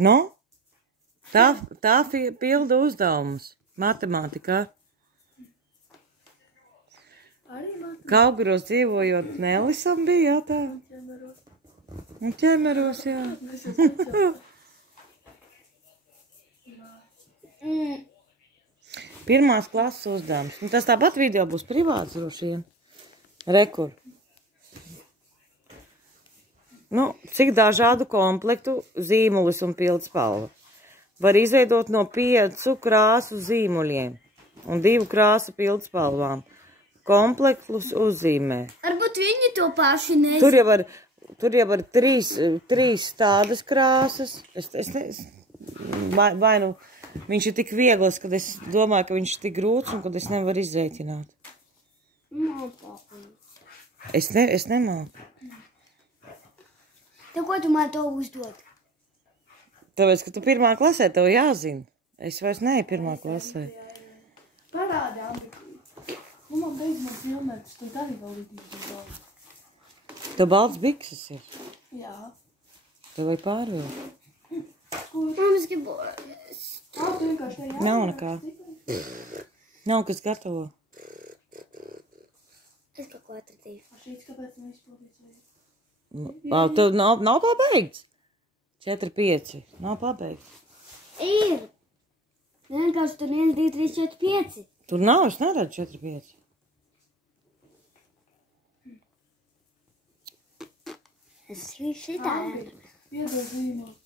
Nu? Tā pilda uzdevumus matemātikā. Kaugaros dzīvojot Nelisam bija, jā, tā. Un ķemeros, jā. Pirmās klases uzdevums. Un tas tāpat video būs privāts droši vien. Rekur. Nu, cik dažādu komplektu zīmulis un pildspalva var izveidot no 5 krāsu zīmuļiem un 2 krāsu pildspalvām. Komplektus uzzīmē. Varbūt viņi to paši nezina. Tur jau var 3 tādas krāsas. Vai nu viņš ir tik viegls, kad es domāju, ka viņš ir tik grūts un kad es nevaru izrēķināt. Es nemāku. Tad ko tu man to uzdod? Tāpēc, ka tu pirmā klasē, tev jāzina. Es vairs neeju pirmā klasē. Parādi, Andri. Nu, man beidzamā filmētas, tu arī vēl līdīgi balts. Tev balts bikses ir? Jā. Tev vai pārvēl? Mums gribu... Tu vienkārši te Nav nekā. Nav kas gatavo. Es kaut ko atradīju. Šīts, kāpēc neizpildīts vai? Tev nav pabeigts? 4-5. Nav pabeigts. Ir. Vienkārši tur 1, 2, 3, 4, 5. Tur nav, es neredzu 4-5. Es šitā. Piedod zīmot.